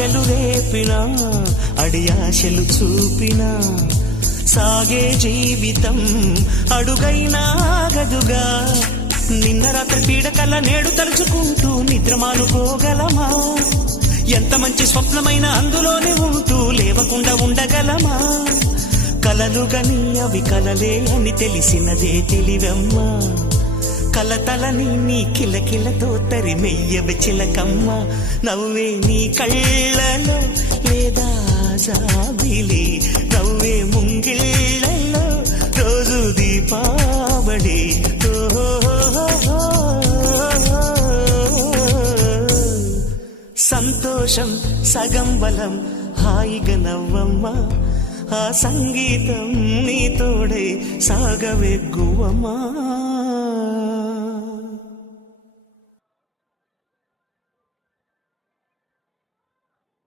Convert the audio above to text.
ఆశలు రేపినా అడియాశలు చూపినా సాగే జీవితం అడుగైనా ఆగదుగా. నిన్న రాత్రి పీడకల నేడు తలుచుకుంటూ నిద్రమానుకోగలమా? ఎంత మంచి స్వప్నమైన అందులోనే ఉంటూ లేవకుండా ఉండగలమా? కలలుగని అవి కలలే అని తెలిసినదే తెలివమ్మా. కలతలని నీ కిలకిలతో తరిమెయ్యవి చిలకమ్మ. నవ్వే నీ కళ్ళలో లేదా జాబిలి, నవ్వే ముంగిళ్ళలో రోజు దీపావళి. సంతోషం సగం బలం, హాయిగా నవ్వమ్మా. ఆ సంగీతం నీ తోడే సాగవెగ్గువమ్మా.